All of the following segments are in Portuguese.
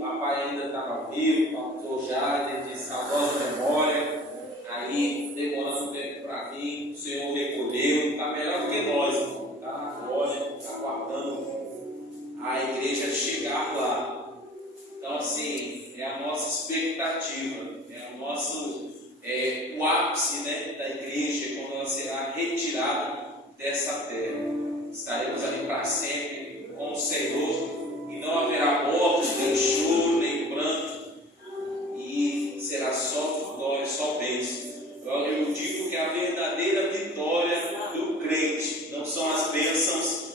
papai ainda estava vivo, pastor Jade, de saudosa memória, aí demorando um tempo para vir, o Senhor recolheu, está melhor do que nós, irmão, tá? Olha, está aguardando a igreja chegar lá. Então, assim, é a nossa expectativa, é o nosso, o ápice, né, da igreja, quando ela será retirada dessa terra. Estaremos ali para sempre com o Senhor e não haverá morte, nem choro, nem pranto, e será só vitória, só bênção. Eu digo que a verdadeira vitória do crente não são as bênçãos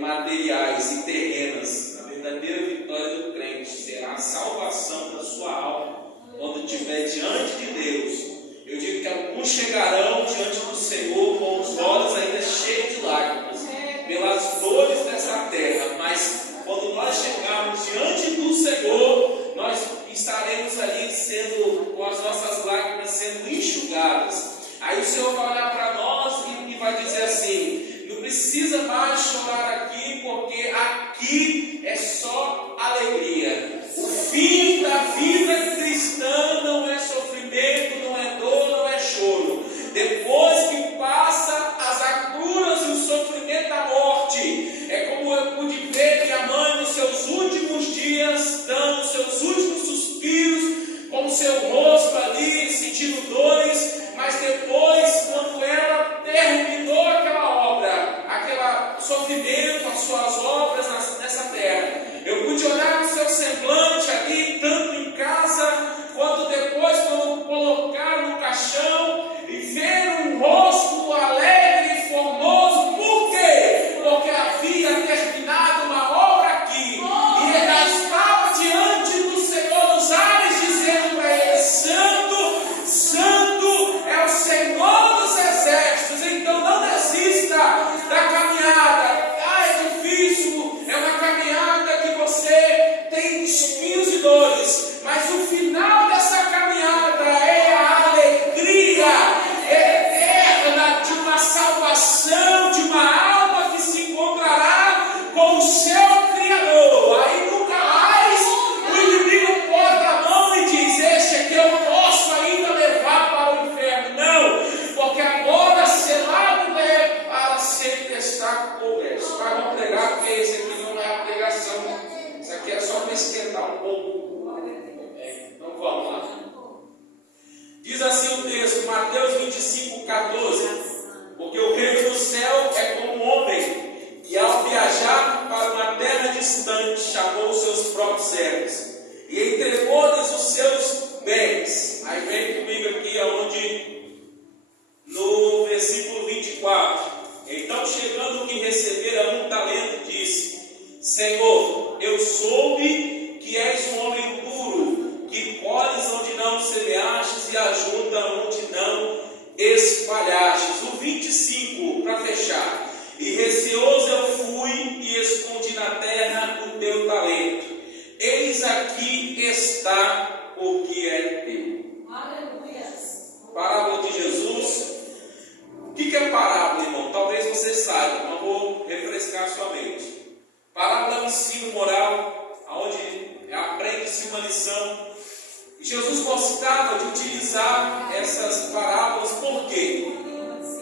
materiais e terrenas. A verdadeira vitória do crente será a salvação da sua alma quando estiver diante de Deus. Eu digo que alguns chegarão diante do Senhor com os olhos ainda cheios de lágrimas pelas dores dessa terra, mas quando nós chegarmos diante do Senhor, nós estaremos ali sendo, com as nossas lágrimas sendo enxugadas. Aí o Senhor vai olhar para nós e vai dizer assim: não precisa mais chorar aqui, porque aqui é só alegria. O fim da vida cristã não é sofrimento, não é dor, não é choro. Depois que passa as agruras e o sofrimento da morte, é como eu pude ver minha mãe nos seus últimos dias, dando seus últimos suspiros, com o seu rosto ali, sentindo dores, mas depois, quando ela terminou aquela obra, aquele sofrimento, as suas obras nessa terra, eu pude olhar no seu semblante ali, tanto em casa, quanto depois, quando colocar no caixão, e ver um rosto alegre e formoso. Por quê? Porque havia terminado uma obra aqui, e ela estava diante do Senhor nos ares, dizendo para ele: Santo, Santo é o Senhor dos exércitos. Então não desista da caminhada. É difícil, é uma caminhada que você tem espinhos e dores, mas o final dessa caminhada é a alegria eterna de uma salvação, de uma alma que se encontrará com o seu Criador. Aí nunca mais o inimigo bota a mão e diz: este aqui eu posso ainda levar para o inferno. Não, porque agora selado é para sempre estar com o resto. Mas vamos pregar, porque esse aqui não é a pregação, isso aqui é só para esquentar um pouco. Então vamos lá. Diz assim o texto, Mateus 25, 14: porque o reino do céu é como um homem que, ao viajar para uma terra distante, chamou os seus próprios servos e entregou-lhes os seus bens. Aí vem comigo aqui aonde, no versículo 24: então, chegando o que recebera um talento, disse: Senhor, eu soube que és um homem puro, que colhes onde não semeastes e ajunta onde não espalhastes. O 25, para fechar: e receoso eu fui e escondi na terra o teu talento. Eis aqui está o que é teu. Aleluia. Parábola de Jesus. O que é parábola, irmão? Talvez você saiba, mas vou refrescar sua mente. Parábola é um ensino moral, onde aprende-se uma lição. E Jesus gostava de utilizar essas parábolas. Por quê?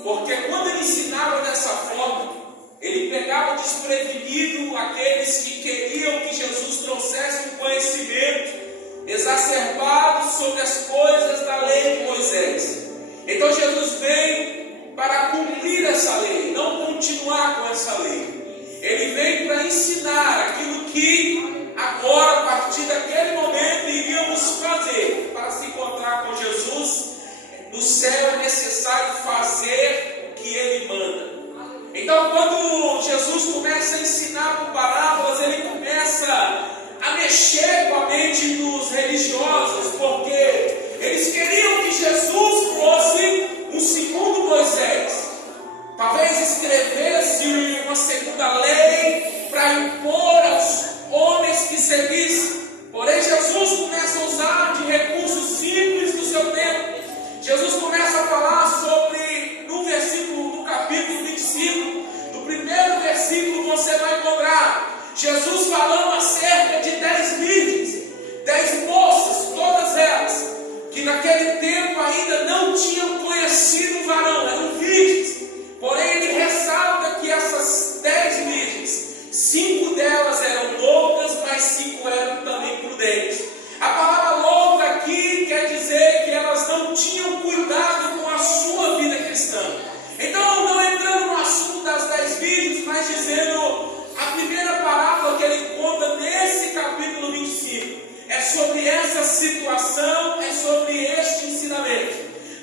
Porque quando ele ensinava dessa forma, ele pegava desprevenido aqueles que queriam que Jesus trouxesse um conhecimento exacerbado sobre as coisas da lei de Moisés. Então Jesus veio para cumprir essa lei, não continuar com essa lei. Ele veio para ensinar aquilo que agora, a partir daquele momento, iríamos fazer. Para se encontrar com Jesus no céu é necessário fazer o que Ele manda. Então, quando Jesus começa a ensinar por parábolas, Ele começa a mexer com a mente dos religiosos, porque eles queriam que Jesus fosse um segundo Moisés. Talvez escrevesse uma segunda lei para impor aos sobre essa situação, é sobre este ensinamento.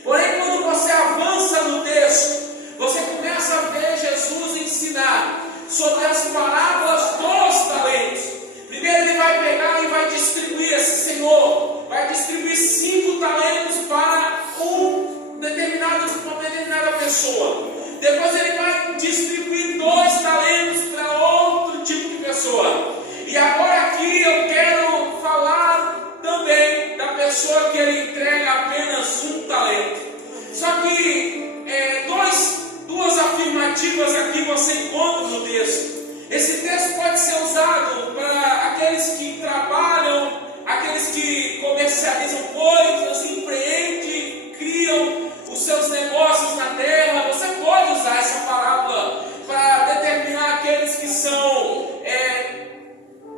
Porém, quando você avança no texto, você começa a ver Jesus ensinar sobre as parábolas dos talentos. Primeiro ele vai pegar e vai distribuir, esse Senhor vai distribuir 5 talentos para uma determinada pessoa. Depois ele vai distribuir 2 talentos para outro tipo de pessoa. E agora aqui eu quero falar também da pessoa que ele entrega apenas 1 talento. Só que duas afirmativas aqui você encontra no texto. Esse texto pode ser usado para aqueles que trabalham, aqueles que comercializam coisas, empreendem, criam os seus negócios na terra. Você pode usar essa parábola para determinar aqueles que são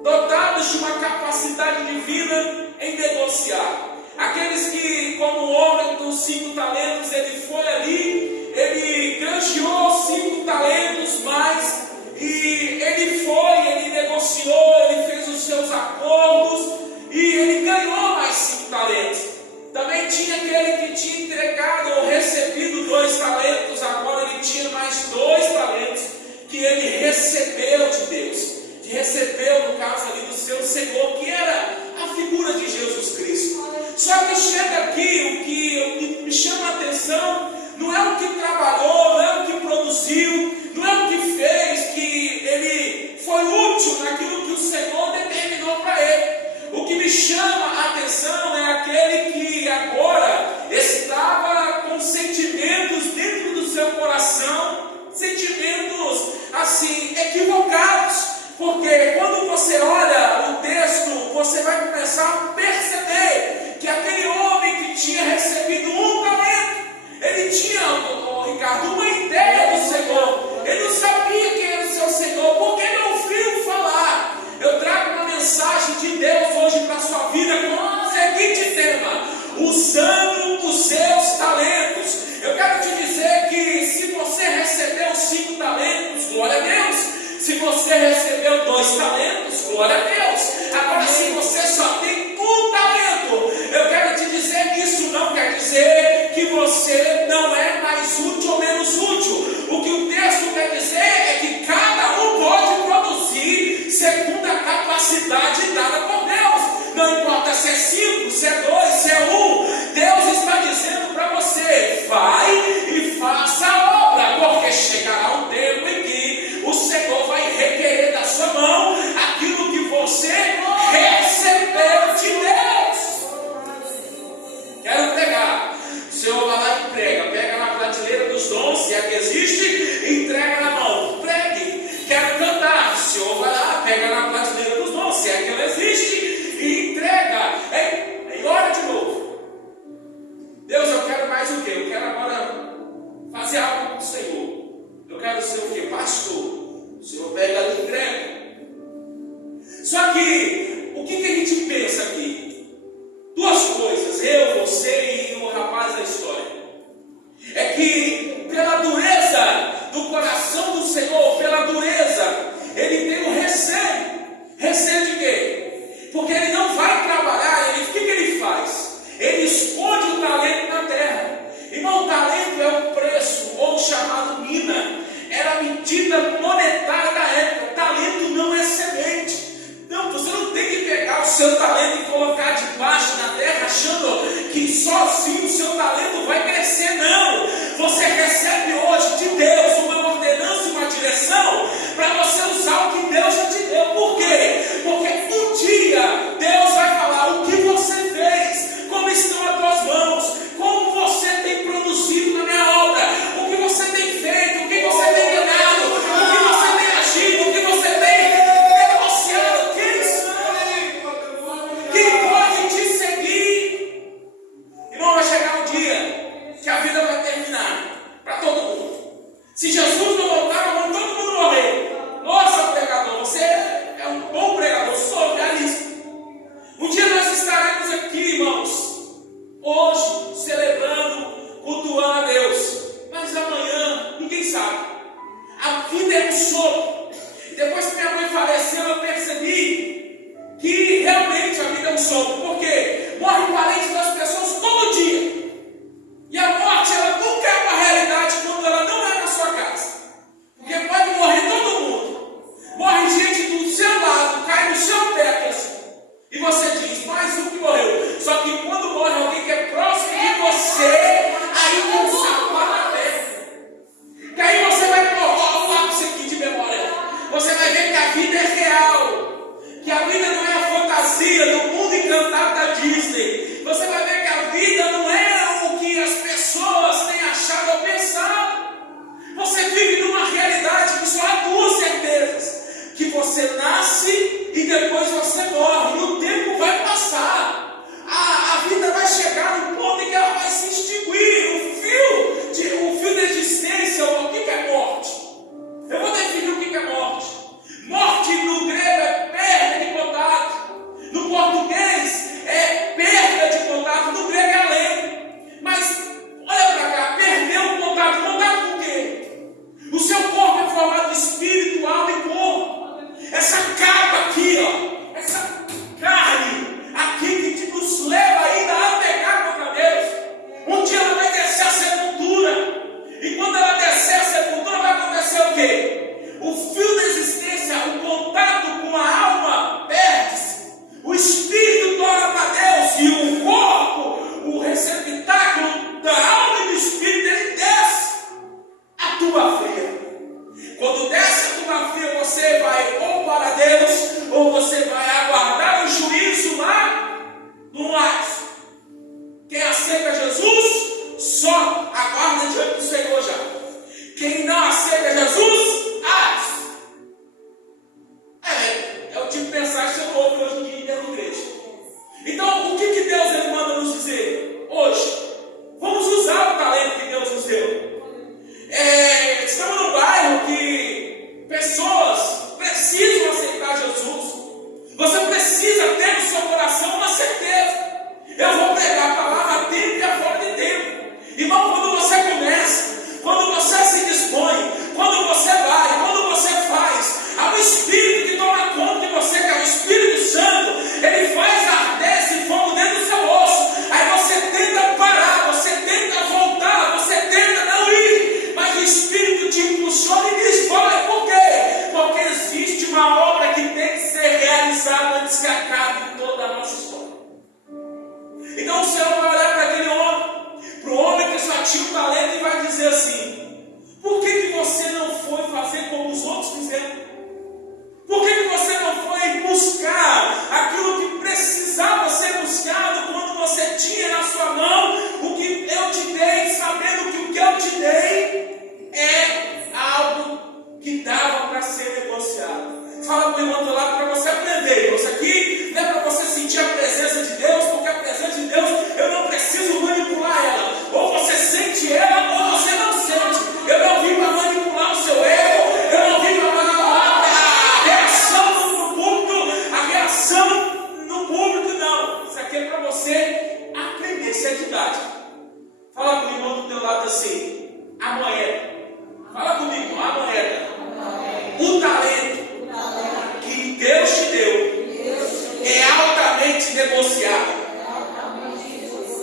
dotados de uma capacidade divina em negociar. Aqueles que, como o homem dos 5 talentos, ele foi ali, ele granjeou 5 talentos mais, e ele negociou, ele fez os seus acordos, e ele ganhou mais 5 talentos. Também tinha aquele que tinha entregado ou recebido 2 talentos, agora ele tinha mais 2 talentos, que ele recebeu de Deus, que recebeu, no caso ali, do seu Senhor, que era a figura de Jesus Cristo. Só que chega aqui, o que me chama a atenção, não é o que trabalhou, não é o que produziu, não é o que fez, que ele foi útil naquilo que o Senhor determinou para ele. O que me chama a atenção é aquele que agora estava com sentimentos dentro do seu coração, sentimentos assim, equivocados. Porque quando você olha o texto, você vai começar a perceber que aquele homem que tinha recebido 1 talento, ele tinha, Ricardo, uma ideia do Senhor. Ele não sabia quem era o seu Senhor, porque ele ouviu falar. Eu trago uma mensagem de Deus hoje para a sua vida com o seguinte tema: usando os seus talentos. Eu quero te dizer que se você recebeu 5 talentos, glória a Deus. Se você recebeu 2 talentos, glória a Deus. Agora, se você só tem 1 talento, eu quero te dizer que isso não quer dizer que você não é mais útil ou menos útil. O que o texto quer dizer é que cada um pode produzir segundo a capacidade dada por Deus. Não importa se é 5, se é 2, se é 1. Deus está dizendo para você: vai e faça a obra, porque chegará um tempo em que o Senhor vai requerer da sua mão aquilo que você recebeu de Deus. Quero pregar. O Senhor vai lá e pega na prateleira dos dons, se é que existe, e entrega na mão. Pregue. Quero cantar. O Senhor vai lá, pega na prateleira dos dons, se é que ela existe, e entrega. E ora de novo. Deus, eu quero mais o quê? Eu quero agora fazer algo com o Senhor. Eu quero ser o quê? Pastor. O Senhor pega ali e entrega. Só que, o que a gente pensa aqui? 2 coisas, eu, você e o rapaz da história. É que pela dureza do coração do Senhor, pela dureza, ele tem um receio. Receio de quê? Porque ele não vai trabalhar, o que ele faz? Ele esconde o talento na terra. Irmão, talento é o preço, ou chamado mina. Era a medida monetária da época. Talento não é semente. Não, você não tem que pegar os E você diz, mais um que morreu. Só que quando morre alguém que é próximo de você, aí tem um sapato aberto. Que aí você vai falar isso aqui de memória. Você vai ver que a vida é real. Que a vida não é a fantasia do mundo encantado da Disney. Você vai ver que a vida não é o que as pessoas têm achado ou pensado. Você vive numa realidade que só há duas certezas. Que você nasce e depois você morre. E o tempo vai passar. A vida vai chegar no ponto em que ela vai se extinguir. O fio da existência, o que é morte? Eu vou definir o que é morte. Morte no grego é perda de contato. No português é perda de contato. No grego é além. Mas olha para cá, perdeu o contato. Contato com o quê? O seu corpo é formado de espírito, alma e corpo. Essa capa aqui, ó, essa carne aqui que nos leva ainda a pecar contra Deus. Um dia ela vai descer a sepultura. E quando ela descer a sepultura, vai acontecer o quê? O fio da existência, o contato com a alma perde-se. O espírito torna para Deus e o corpo, o receptáculo da alma e do espírito, ele desce a tumba fria. Quando desce a tumba fria, você vai ou para Deus, ou você vai aguardar o juízo lá no Hades. Quem aceita Jesus, só aguarda diante do Senhor já. Quem não aceita Jesus, Hades. É o tipo de mensagem que eu ouço hoje em dia dentro da igreja. Então, o que Deus ele manda nos dizer hoje? Vamos usar o talento que Deus nos deu. Estamos num bairro que pessoas precisam aceitar Jesus. Você precisa ter no seu coração uma certeza. Eu vou pregar a palavra a tempo e a fora de tempo. Irmão, quando você começa, quando você se dispõe, quando você vai, quando você faz, há um Espírito que toma conta de você, que é o Espírito Santo. Ele faz arder esse fogo dentro do seu osso. Aí você tenta parar, você tenta voltar, você tenta não ir. Mas o Espírito te impulsiona e diz, vai, por quê? Porque existe uma obra que tem que ser realizada antes que acabe toda a nossa história. Então o Senhor vai olhar para aquele homem, para o homem que só tinha um talento e vai dizer assim, por que você não foi fazer como os outros fizeram? Por que você não foi buscar aquilo que precisava ser buscado quando você tinha na sua mão o que eu te dei, sabendo que o que eu te dei é algo que dava para ser negociado? Fala para o irmão do lado para você aprender. Isso aqui não é para você sentir a presença de Deus, porque a presença de Deus eu não preciso manipular ela. Ou você sente ela ou você não sente. Eu não vim para manipular o seu ego, eu não vim para manipular a reação no público, a reação no público, não. Isso aqui é para você aprender, isso é didático. Fala com o irmão do teu lado assim, a moeda. Fala comigo, a moeda. O talento que Deus te deu é altamente negociável.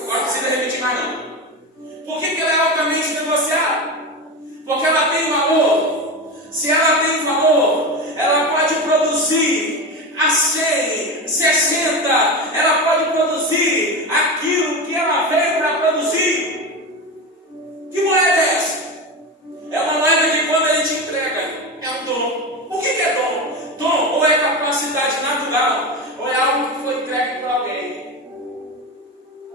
Agora não precisa repetir mais não. Por que ela é altamente negociável? Porque ela tem valor. Se ela tem valor, ela pode produzir a 100, 60, ela pode produzir aquilo que ela veio para produzir. Que moeda é essa? É uma moeda que quando ele te entrega, é um dom. O que é dom? Dom ou é capacidade natural, ou é algo que foi entregue para alguém.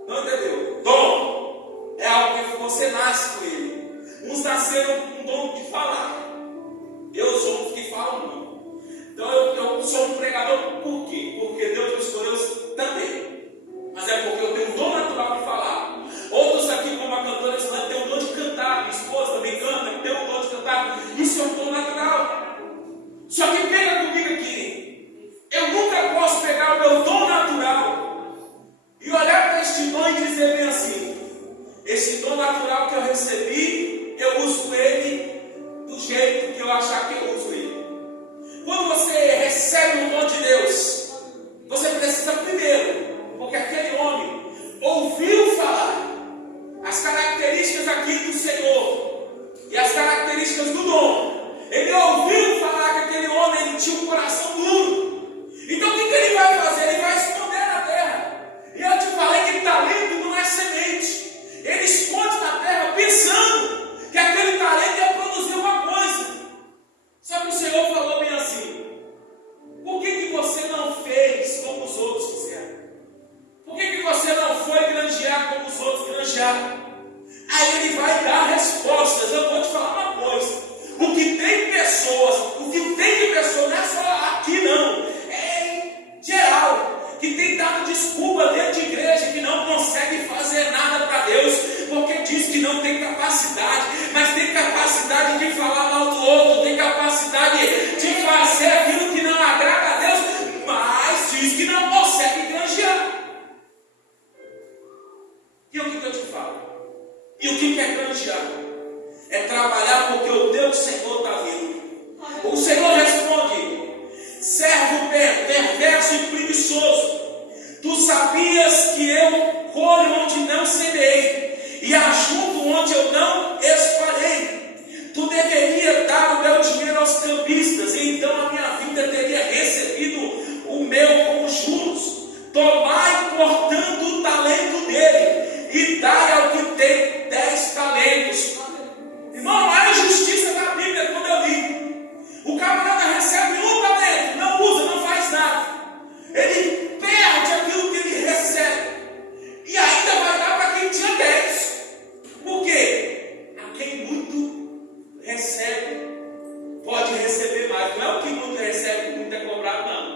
Não entendeu? Dom é algo que você nasce com ele. Uns nasceram com o dom de falar. Eu sou um que fala muito. Então eu sou um pregador por quê? Porque Deus me escolheu também. Mas é porque eu tenho um dom natural de falar. Outros aqui, como a cantora Islã, tem um dom de cantar. Minha esposa também canta, tem um dom de cantar. Isso é um dom natural. Só que pega comigo aqui. Eu nunca posso pegar o meu dom natural e olhar para este dom e dizer bem assim, esse dom natural que eu recebi, eu uso ele que é granjear? É trabalhar porque o teu Senhor está vindo. O Senhor responde: servo perverso e preguiçoso, tu sabias que eu colho onde não semeei e ajunto onde eu não espalhei. Tu deveria dar o meu dinheiro aos cambistas, e então a minha vida teria recebido o meu com juros. Tomai, portanto, o talento dele e dai ao que tem 10 talentos. Irmão, olha a justiça da Bíblia quando eu li. O camarada recebe um talento, não usa, não faz nada. Ele perde aquilo que ele recebe e ainda vai dar para quem tinha 10. Por quê? A quem muito recebe pode receber mais. Não é o que muito recebe que muito é cobrado, não.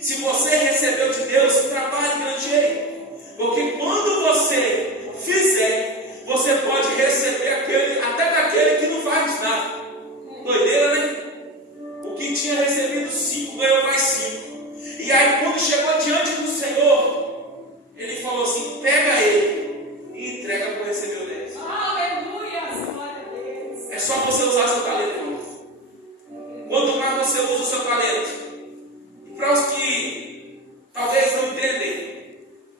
Se você recebeu de Deus, trabalhe e granjeie. Porque quando você fizer, você pode receber até daquele que não faz nada. Doideira, né? O que tinha recebido 5 ganhou mais 5. E aí quando chegou diante do Senhor, ele falou assim: pega ele e entrega para receber o 10. Aleluia, glória a Deus. É só você usar seu talento. Quanto mais você usa o seu talento. E para os que talvez não entendem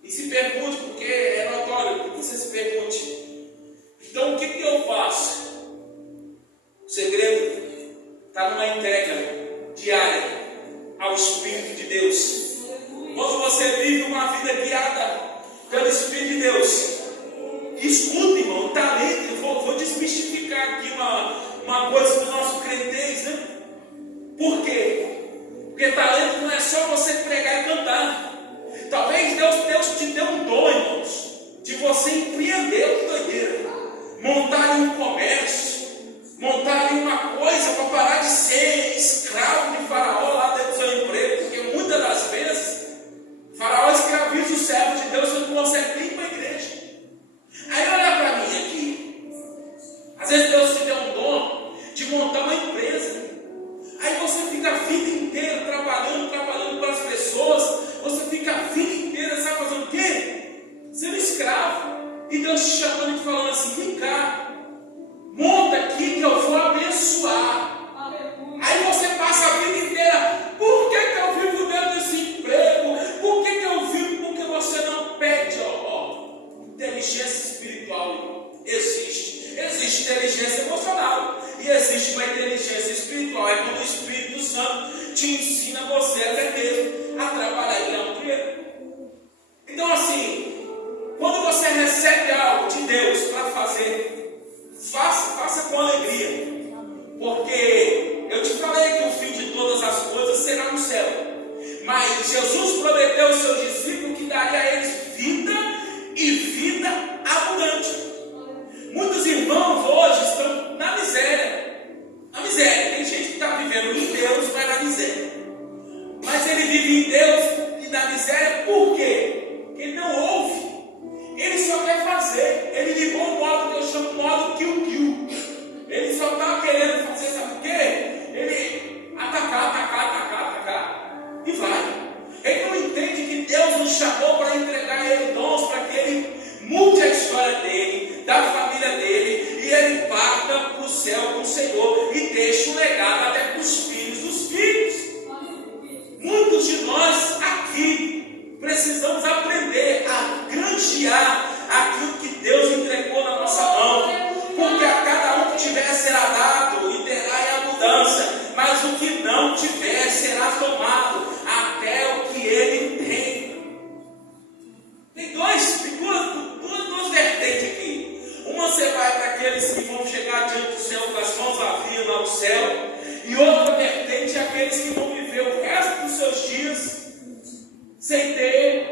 e se pergunte, porque é notório que você se pergunte: então o que eu faço? O segredo está numa entrega diária ao Espírito de Deus. Quando você vive uma vida guiada pelo Espírito de Deus, escuta, irmão, talento. Vou desmistificar aqui uma coisa do nosso crentez, né? Por quê? Porque talento não é só você pregar e cantar. Talvez Deus te deu um dom, irmãos, de você empreender, que doideira. Montar um comércio, montar uma coisa para parar de ser escravo de Faraó lá dentro do seu emprego, porque muitas das vezes Faraó escraviza o servo de Deus, você não consegue nem ir para a igreja. Aí olha para mim aqui, às vezes Deus te deu um dom de montar uma empresa, aí você fica a vida inteira trabalhando para as pessoas, você fica a vida inteira, sabe fazendo o quê? Sendo escravo, e Deus te chamando e te falando assim: vem cá, monta aqui que eu vou abençoar. Aleluia. Aí você passa a vida inteira: por que eu vivo dentro desse emprego? Por que eu vivo? Porque você não pede, inteligência espiritual. Existe inteligência emocional e existe uma inteligência espiritual. É quando o Espírito Santo te ensina você até mesmo a trabalhar e ganhar um dinheiro. Então assim, quando você recebe algo de Deus para fazer, faça com alegria, porque eu te falei que o fim de todas as coisas será no céu. Mas Jesus prometeu aos seus discípulos que daria a eles vida e vida abundante. Muitos irmãos hoje estão na miséria. Na miséria. Tem gente que está vivendo em Deus, mas na miséria. Mas ele vive em Deus e na miséria por quê? Porque ele não ouve. Ele só quer fazer. Ele ligou um modo que eu chamo de modo kill. Ele só está querendo fazer, sabe por quê? Ele atacar. E vai. Ele não entende que Deus nos chamou para entregar a ele dons, para que ele mude a história dele, da família dele, e ele parta para o céu com o Senhor e deixa um legado até para os filhos dos filhos. Muitos de nós aqui precisamos aprender a granjear aquilo que Deus entregou na nossa mão, porque a cada um que tiver será dado e terá em abundância, mas o que não tiver será tomado até o que ele tem. Tem duas vertentes aqui. Uma, você vai para aqueles que vão chegar diante do Senhor com as mãos vazias lá no céu, e outra vertente é aqueles que vão viver o resto dos seus dias sem ter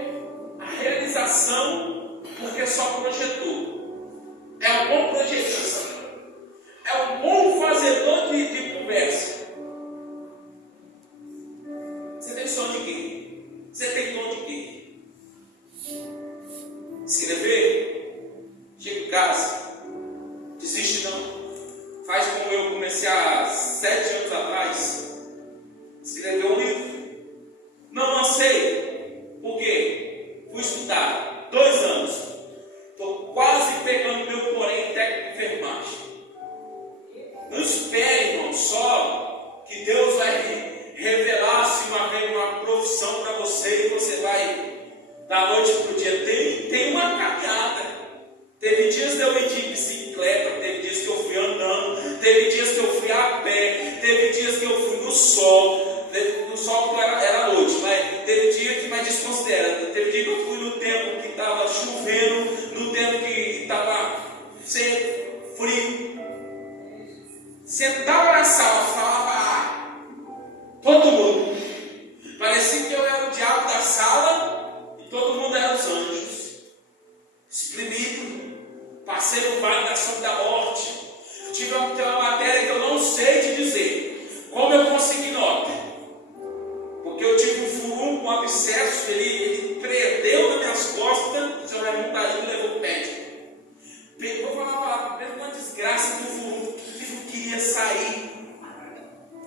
a realização, porque só projetou. É um bom projetista, é um bom fazedor de conversa. Você tem som de quê? Você tem dom de quê? Escrever? Chega em casa, desiste não. Faz como eu comecei há 7 anos atrás. Escrever um livro. Não lancei. Por quê? Fui estudar 2 anos. Estou quase pegando meu porém técnico da noite para o dia. Tem uma caminhada. Teve dias de eu ir de bicicleta, teve dias que eu fui andando, teve dias que eu fui a pé, teve dias que eu fui no sol. No sol era noite, mas teve dia que mais desconsidera. Teve dia que eu fui no tempo que estava chovendo, no tempo que estava frio. Sentava na sala, falava todo mundo. Parecia que eu era o diabo da sala e todo mundo era os anjos. Exprimido, passei no vale da sombra da morte. Tive uma matéria que eu não sei te dizer como eu consegui nota. Porque eu tive um furúnculo, um abscesso, ele prendeu nas minhas costas, o seu Raimundo Tadinho levou o médico. Vou falar uma desgraça do furúnculo, que não queria sair.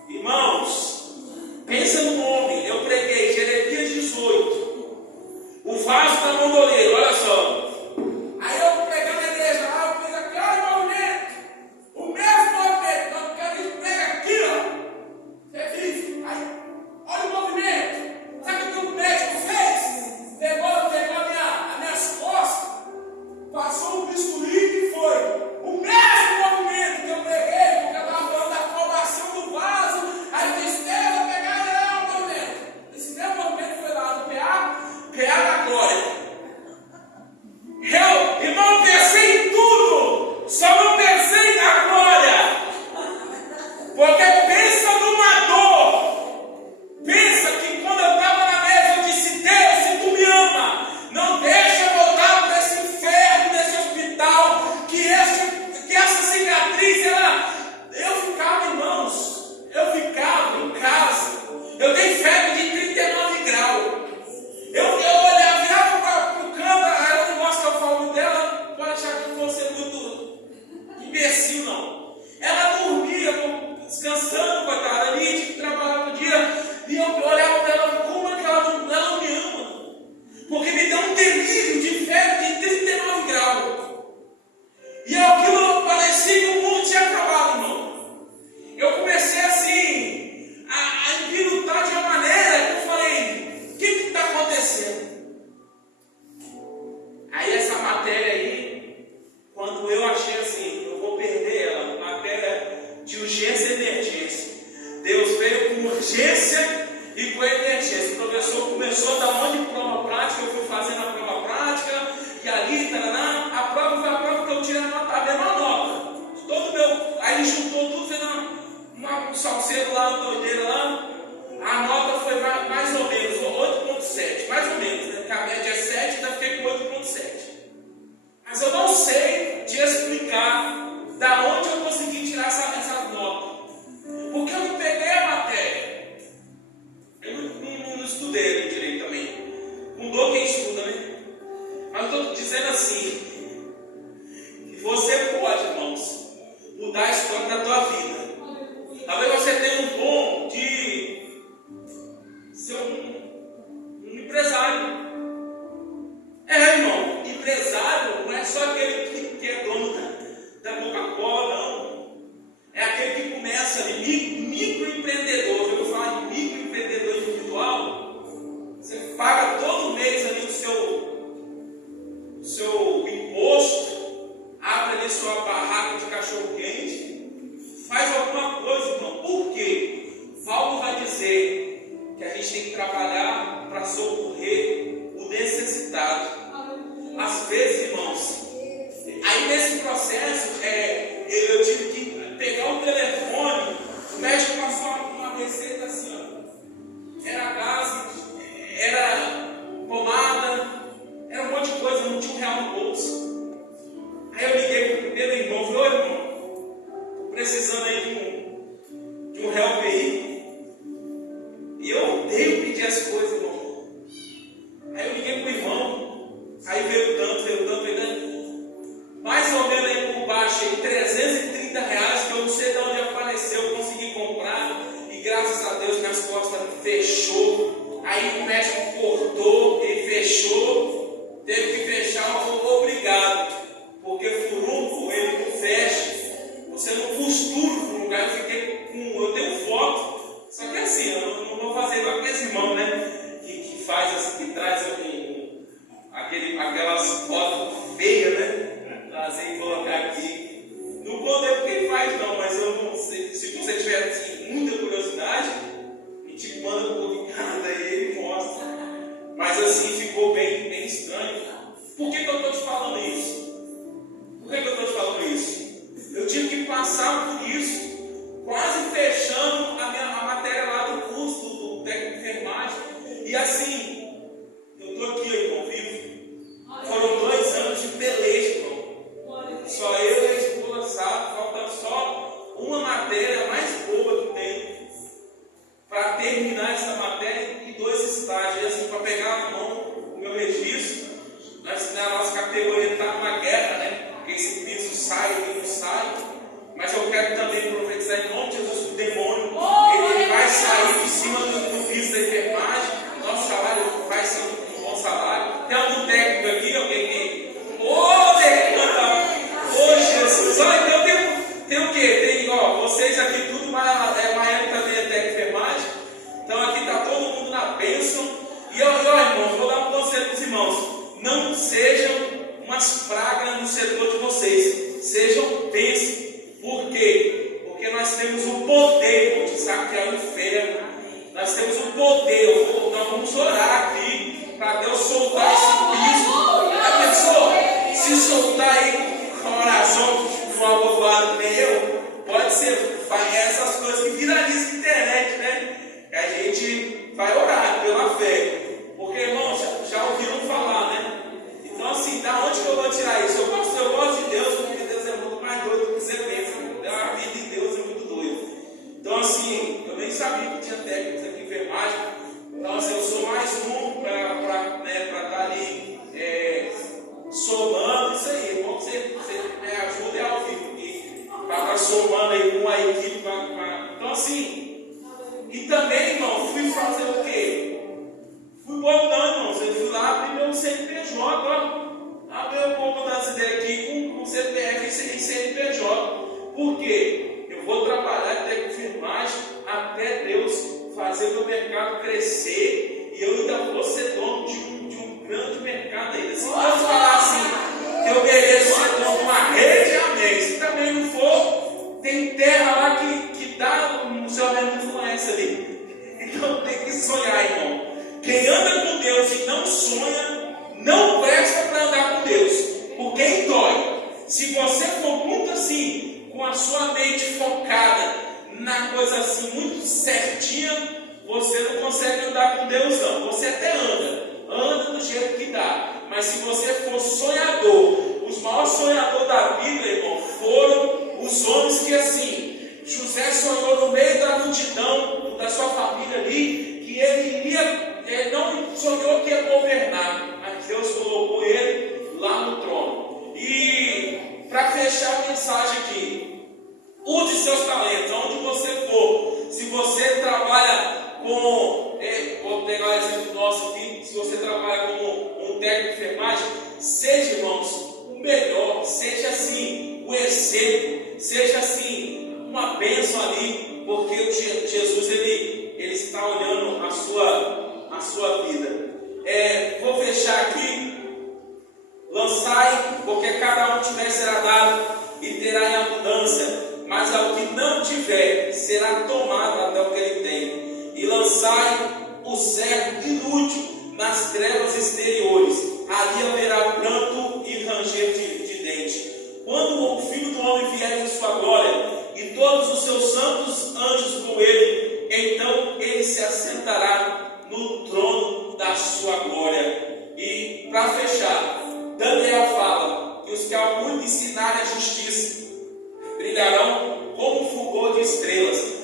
Irmãos, pensa no homem, eu preguei Jeremias 18, o vaso da mão do oleiro, olha só. Aí eu pregando na igreja, eu fiz aqui, olha o movimento, o mesmo movimento, não, porque a gente prega aqui, ó. Você vive, aí, olha o movimento, sabe o que o médico fez? Pegou as minhas costas, passou um bisturi e foi. O mesmo movimento que eu preguei, porque eu estava falando da formação do vaso, aí eu disse, eu vou pegar o movimento. Esse mesmo movimento foi lá no PA da glória. Eu, irmão, pensei em tudo, só não pensei na glória. Porque pensa numa dor. Pensa que quando eu estava na mesa, eu disse, Deus, se tu me ama, não deixa eu voltar para esse inferno, nesse hospital, que essa cicatriz, eu ficava, irmãos, eu ficava em casa, eu tenho febre de 39 graus. Eu olhava, virava para o canto, ela não gosta que eu falo dela, pode achar que eu vou ser muito imbecil, não. Ela dormia, descansando, coitada, ali, tinha que trabalhar no dia, e eu olhava para ela, como é que ela não me ama? Porque me deu um delírio de febre de 39 graus. E aquilo parecia que o mundo tinha acabado, irmão. Eu comecei assim, a envilutar de uma maneira que eu falei, o que está acontecendo? Aí essa matéria aí, quando eu achei assim, eu vou perder ela, matéria de urgência e emergência. Deus veio com urgência e com emergência. O professor começou a dar um monte de prova prática, eu fui fazendo a prova prática, e ali, taraná, a prova foi a prova que eu tirei a mesma nota. Aí ele juntou tudo, fez um salseiro lá, uma doideira lá. A nota foi mais ou menos 8,7, mais ou menos, né? Porque a média é 7, então eu fiquei com 8,7. Mas eu não sei te explicar da onde eu consegui tirar essa nota. Porque eu não peguei a matéria. Eu não estudei ali direito também. Mudou quem estuda, né? Mas eu estou dizendo assim, que você pode, irmãos, mudar a história da tua vida. Talvez você tenha um dom de ser um empresário. Irmão, empresário não é só aquele que é dono da Coca-Cola, não. É aquele que começa ali, microempreendedor. Eu vou falar de microempreendedor individual. Você paga todo mês ali o seu imposto, abre ali sua barraca de cachorro-quente, faz alguma coisa, irmão. Por quê? Paulo vai dizer que a gente tem que trabalhar para socorrer o necessitado. Às vezes, irmãos, aí nesse processo, eu tive que pegar o telefone, o médico passou uma receita assim, ó. Era gás, era pomada, era um monte de coisa, não tinha R$1 no bolso. Aí eu liguei para o primeiro irmão, falei, ô irmão, estou precisando aí de um help aí. E eu odeio pedir as coisas, irmão. Aí eu liguei para o irmão, aí veio tanto, mais ou menos aí por baixo, aí, R$330, que eu não sei de onde apareceu, eu consegui comprar, e graças a Deus minhas costas fechou. Aí o médico cortou e fechou, teve que fechar, eu falei, obrigado, porque furúnculo ele não fecha, você não costura no lugar. Eu tenho foto, só que assim, eu não vou fazer igual aqueles irmãos, né? Que faz assim, que traz aquelas fotos feias, né? Trazer e colocar aqui. Não vou ler porque ele faz não, mas eu não sei. Se você tiver assim, muita curiosidade, a gente manda um publicado aí, ele mostra. Mas assim ficou bem estranho. Por que eu estou te falando isso? Por que eu estou te falando isso? Eu tive que passar por isso, quase fechando a matéria lá do curso do técnico de enfermagem. E assim, eu estou aqui, irmão, vivo. Foram 2 anos de peleja, irmão. Só eu e a esposa, sabe? Falta só uma matéria mais boa que tem para terminar essa matéria e 2 estágios. E assim, para pegar na mão o meu registro, na nossa categoria está numa guerra, né? Porque esse piso sai, ele não sai. Mas eu quero também profetizar em nome de Jesus que o demônio ele vai sair de cima do piso da enfermagem. Nosso salário vai ser um bom salário. Tem algum técnico aqui? Alguém que. Ô, técnico! Ô, Jesus! Olha, então tem o quê? Tem, ó, vocês aqui tudo Miami também é técnico de enfermagem. Então aqui está todo mundo na bênção. E ó, irmãos, vou dar um conselho para os irmãos. Não sejam umas pragas no setor de vocês. Sejam bênçãos. Por quê? Porque nós temos o poder de saquear o inferno. Nós temos o poder. Nós vamos orar aqui para Deus soltar esse piso. Já pensou? Se soltar aí com a oração de um abobado nem eu, pode ser essas coisas que viralizam na internet, né? Que a gente vai orar pela fé. Porque, irmãos, já ouviram falar, né? Então, assim, da onde que eu vou tirar isso? Eu gosto de Deus, porque Deus é muito mais doido do que você pensa. A vida em Deus é muito doido. Então, assim, eu nem sabia que tinha técnicos aqui em enfermagem. Então, assim, eu sou mais um para estar ali somando isso aí. É bom que você me ajude ao vivo aqui. Para estar somando aí com a equipe. Então, assim, e também, irmão, fui fazer o quê? Fui voltando, irmãos. Eu fui lá abrir meu CNPJ, ó. Abri um pouco das ideias aqui com CPF e CNPJ. Por quê? Eu vou trabalhar até com enfermagem, até Deus fazer o meu mercado crescer. E eu ainda vou ser dono de um grande mercado ainda. Se Deus falar assim, que eu mereço ser dono de uma rede, amém. Se também não for, tem terra lá que dá o seu mesmo influência ali. Então tem que sonhar, irmão. Quem anda com Deus e não sonha, não presta para andar com Deus. Porque quem dói? Se você for muito assim, com a sua mente focada na coisa assim, muito certinha, você não consegue andar com Deus não. Você até anda do jeito que dá. Mas se você for sonhador, os maiores sonhadores da Bíblia, irmão, foram os homens que assim, José sonhou no meio da multidão, da sua família ali, que ele não sonhou que ia governar, mas Deus colocou ele lá no trono. E para fechar a mensagem aqui, use seus talentos, aonde você for. Se você trabalha vou pegar o exemplo nosso aqui, se você trabalha como um técnico de enfermagem, seja, irmãos, o melhor, seja assim, o exemplo, seja assim, uma bênção ali, porque Jesus, ele está olhando a sua vida. Vou fechar aqui. Lançai, porque cada um tiver será dado e terá em abundância, mas ao que não tiver será tomado até o que ele tem. E lançai o servo inútil nas trevas exteriores, ali haverá pranto e ranger de dente. Quando o Filho do Homem vier em sua glória e todos os seus santos anjos com ele, então ele se assentará no trono da sua glória. E para fechar, Daniel fala que os que ao muito ensinarem a justiça brilharão como um fulgor de estrelas.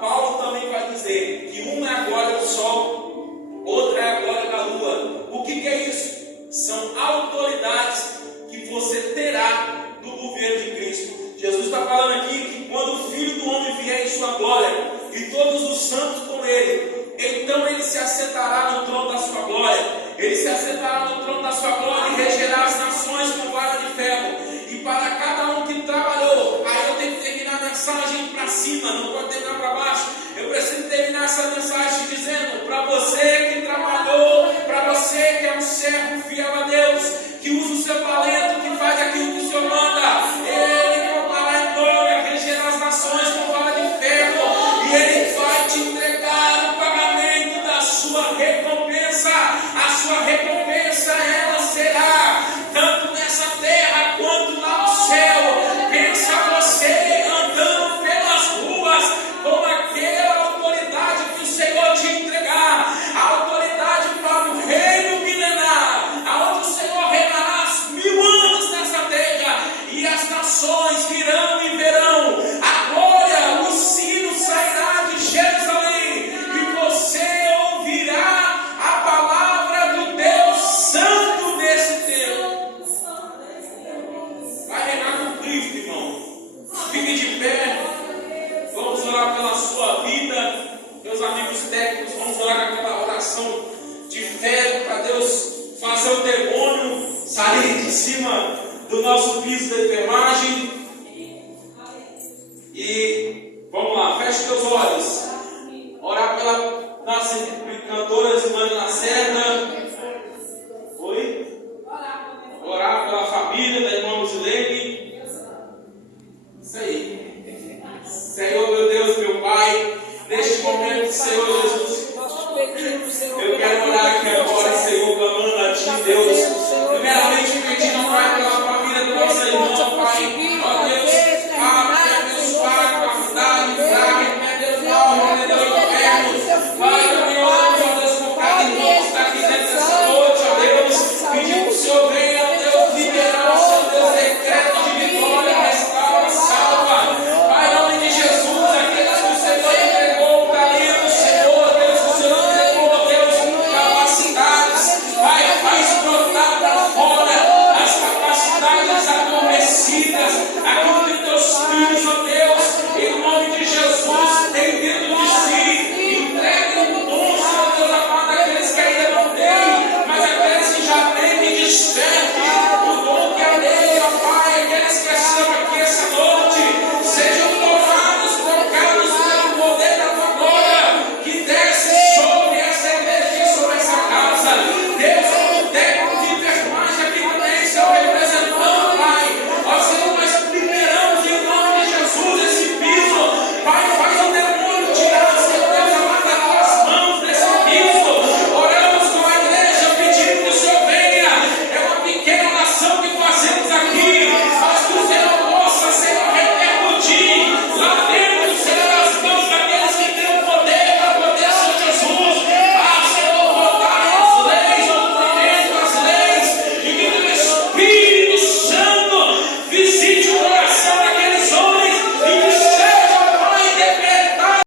Paulo também vai dizer que uma é a glória do sol, outra é a glória da lua. O que é isso? São autoridades que você terá no governo de Cristo. Jesus está falando aqui que quando o Filho do Homem vier em sua glória e todos os santos com ele, então ele se assentará no trono da sua glória. Ele se assentará no trono da sua glória e regerá as nações com vara de ferro. E para cada um que trabalhou, aí eu tenho que terminar a mensagem para cima, não pode terminar para baixo. Eu preciso terminar essa mensagem dizendo para você que trabalhou, para você que é um servo sua recompensa ela será, tanto nessa terra quanto lá no céu. Pensa você andando pelas ruas com aquela autoridade que o Senhor te entregar, a autoridade para o reino milenar, aonde o Senhor reinará 1000 anos nessa terra, e as nações virão e verão a glória, o sino sairá de Jerusalém, e você ouvirá a palavra do Deus Santo desse tempo. Vai reinar com Cristo, irmão. Fique de pé. Vamos orar pela sua vida. Meus amigos técnicos, vamos orar com aquela oração de fé para Deus fazer o demônio sair de cima do nosso piso da enfermagem. E vamos lá, feche teus olhos. Orar pela nossa cantora Zimane Lacerda. Oi? Orar pela família da irmã Lusilene. Isso aí. Senhor, meu Deus, meu Pai, neste momento, Senhor Jesus, eu quero orar aqui agora, Senhor, clamando a Ti, Deus, primeiramente pedindo, Pai,